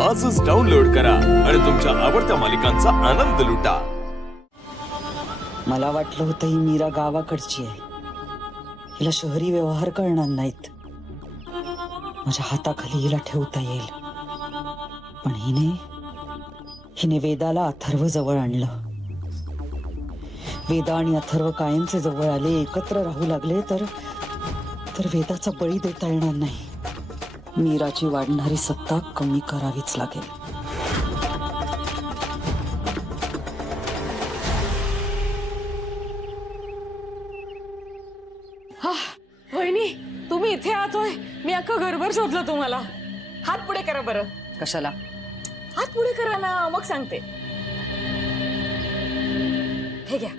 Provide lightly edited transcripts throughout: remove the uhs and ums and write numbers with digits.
आजच डाउनलोड करा आणि तुमच्या आवडत्या मालिकांचा आनंद लुटा। मला वाटलं होतं ही मीरा गावाकडची आहे, हिला शहरी व्यवहार कळणार नाहीत, माझ्या हाताखाली हिला ठेवता येईल। पण हिने वेदाला अथर्व जवळ आणलं। वेदा आणि अथर्व कायमचे जवळ आले, एकत्र राहू लागले तर वेदाचा बळी देता येणार नाही। मीराची वाढणारी सत्ता कमी करावीच लागेल। वहिनी, तुम्ही इथे आहात होय? मी अख्खं घरभर शोधलं तुम्हाला। हात पुढे करा बरं। कशाला? हात पुढे करा ना, मग सांगते। हे घ्या।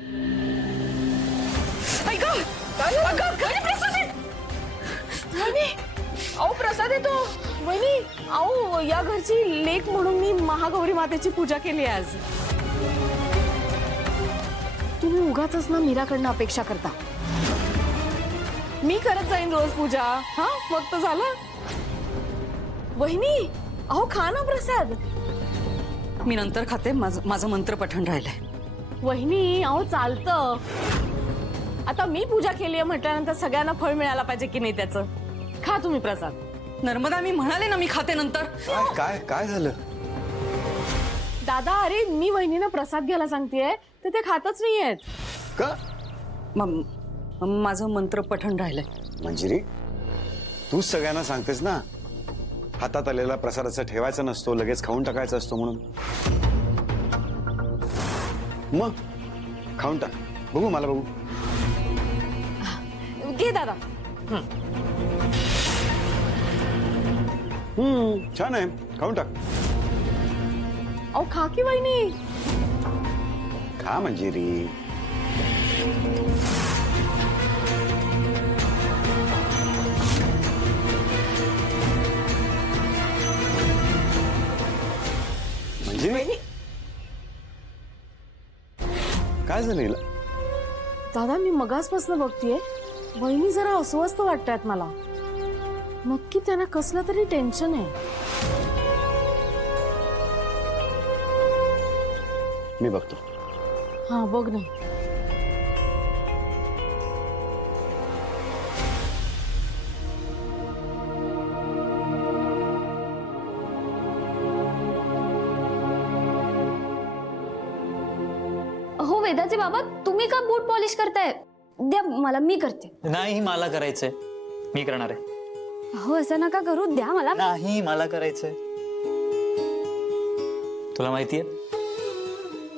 ऐका, अगं, घरी प्रसाद आहे। वहिनी, अहो प्रसाद येतो। वहिनी, अहो या घरची लेक म्हणून मी महागौरी मातेची पूजा केली आज। तुम्ही उगाचच ना मीराकडनं अपेक्षा करता। मी करत जाईन रोज पूजा, हा फक्त झालं। वहिनी, अहो खा ना प्रसाद। मी नंतर खाते, माझं मंत्र पठण राहिलंय। वहिनी, अहो चालतं। आता मी पूजा केली म्हटल्यानंतर सगळ्यांना फळ मिळायला पाहिजे की नाही त्याचं। खा तुम्ही प्रसाद। नर्मदा, मी म्हणाले ना मी खाते नंतर। काय झालं? दादा, अरे मी वहिनीनं प्रसाद घ्यायला सांगतेय तर ते खातच नाहीयेत। का? माझं मंत्र पठण राहिलंय। मंजिरी, तूच सगळ्यांना सांगतेस ना हातात आलेला प्रसादाचा ठेवायचा नसतो, लगेच खाऊन टाकायचा असतो म्हणून। मग खाऊन टाक, बघू, मला बघू। घे दादा। छान आहे, खाऊन टाक। अहो खा की वहिनी। खा मंजिरी। मंजिरी, काय झालं हिला? दादा, मी मगासपासून बघतीये वहिनी जरा अस्वस्थ वाटतायत मला। नक्की त्यांना कसलं तरी टेन्शन आहे। मी बघतो। हा बघ ना। हो वेदाचे बाबा, तुम्ही का बूट पॉलिश करताय? द्या मला, मी करते। नाही, मला करायचंय, मी करणार आहे। हो असं नका करू, द्या मला। नाही, मला करायचंय। तुला माहितीये,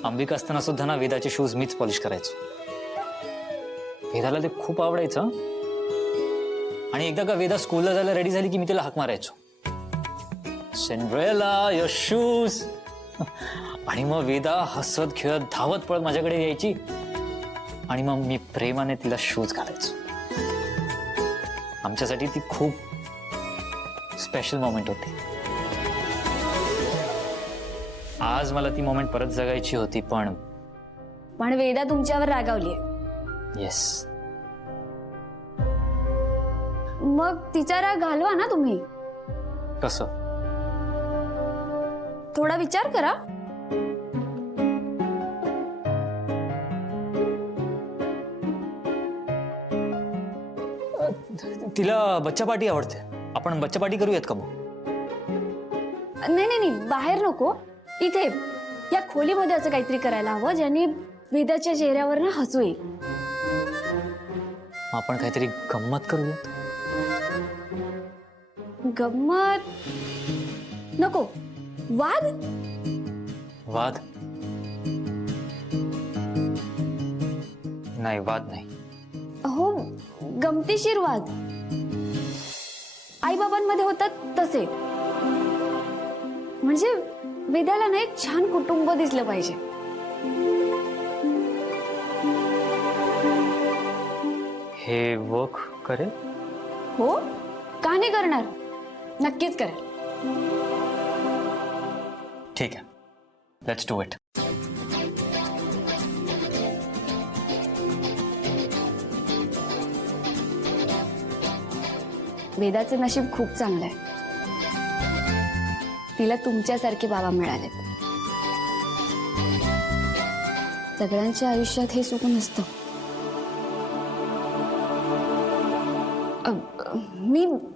अंबिका असताना सुद्धा ना वेदाचे शूज मीच पॉलिश करायचो। वेदाला ते खूप आवडायचं। आणि एकदा का वेदा स्कूलला जायला रेडी झाली की मी तिला हाक मारायचो, सिंड्रेला योर शूज। आणि मग वेदा हसत खेळत धावत पळत माझ्याकडे यायची आणि मग मी प्रेमाने तिला शूज घालायचो। आमच्यासाठी ती खूप स्पेशल मोमेंट होती। आज मला ती मोमेंट परत जगायची होती, पण वेदा तुमच्यावर रागावलीये। येस। मग तिचा राग घालवा ना तुम्ही। कसं? थोडा विचार करा। तिला बच्चा पार्टी आवडते, आपण बच्चा पार्टी करूयात का? मग नाही नाही नाही, बाहेर नको, इथे या खोलीमध्ये असं काहीतरी करायला हवं ज्याने वेदाच्या चेहऱ्यावर ना हसू येईल। आपण काहीतरी गंमत करूयात। गंमत नको, वाद। वाद नाही, वाद नाही। हो, गमतीशीर वाद, आई बाबांमध्ये होतात तसे। म्हणजे वेदाला ना एक छान कुटुंब दिसलं पाहिजे। हे वर्क करेल? हो, का नाही करणार, नक्कीच करेल। ठीक आहे, लेट्स डू इट। वेदाचे नशीब खूप चांगलं आहे। तिला तुमच्यासारखे बाबा मिळालेत. सगळ्यांच्या आयुष्यात हे सुख नसतं.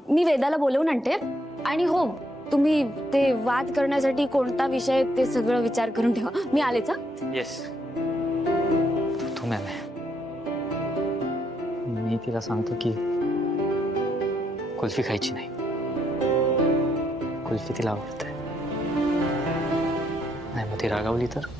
मी वेदाला बोलवून आणते. आणि हो, तुम्ही ते वाद करण्यासाठी कोणता विषय ते सगळं विचार करून ठेवा. मी आलेच हा. येस तू मॅम मी तिला सांगतो की कुल्फी खायची नाही. कुल्फी तिला आवडते. नाही मग ती रागावली तर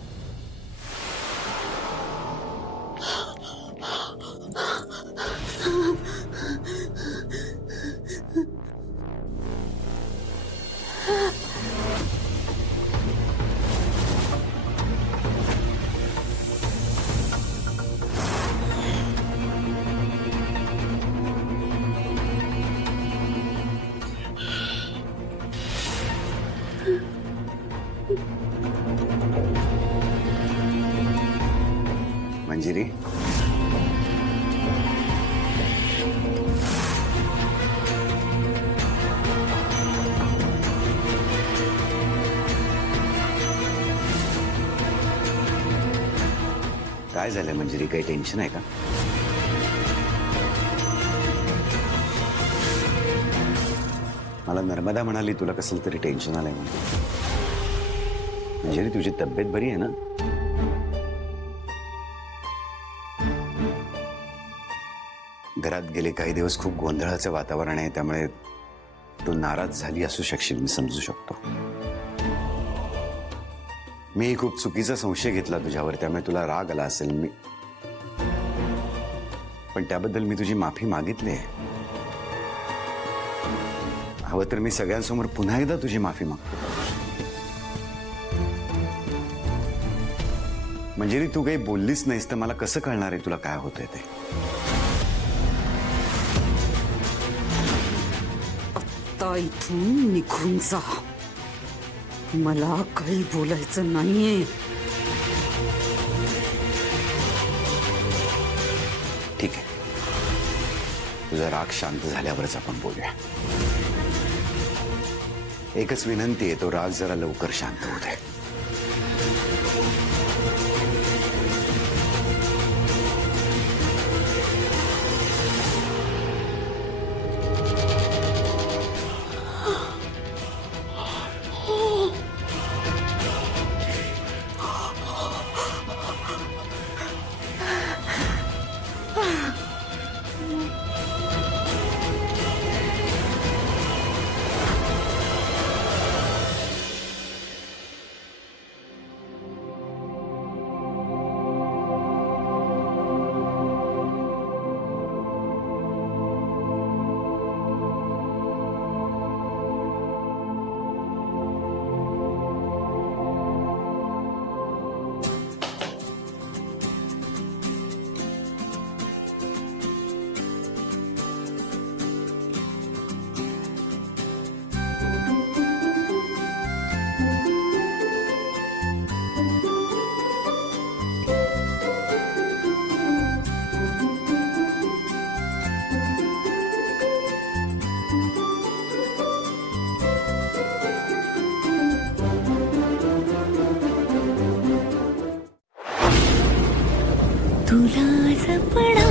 मंजिरी, काय झालं मंजिरी? काही टेन्शन आहे का? मला नर्मदा म्हणाली तुला कसलं तरी टेन्शन आलंय म्हणून. मंजिरी, तुझी तब्येत बरी आहे ना? घरात गेले काही दिवस खूप गोंधळाचं वातावरण आहे, त्यामुळे तू नाराज झाली असू शकशील, मी समजू शकतो. मी खूप चुकीचा संशय घेतला तुझ्यावर, त्यामुळे तुला राग आला असेल. पण त्याबद्दल मी तुझी माफी मागितली आहे. हवं तर मी सगळ्यांसमोर पुन्हा एकदा तुझी माफी मागतो. मंजिरी, तू काही बोललीच नाहीस तर मला कसं कळणार आहे तुला काय होतंय ते? आता इथून निघून जा. मला काही बोलायचं नाहीये. ठीक आहे, तुझा राग शांत झाल्यावरच आपण बोलूया. एकच विनंती आहे, तो राग जरा लवकर शांत होऊ दे. तुला जपणा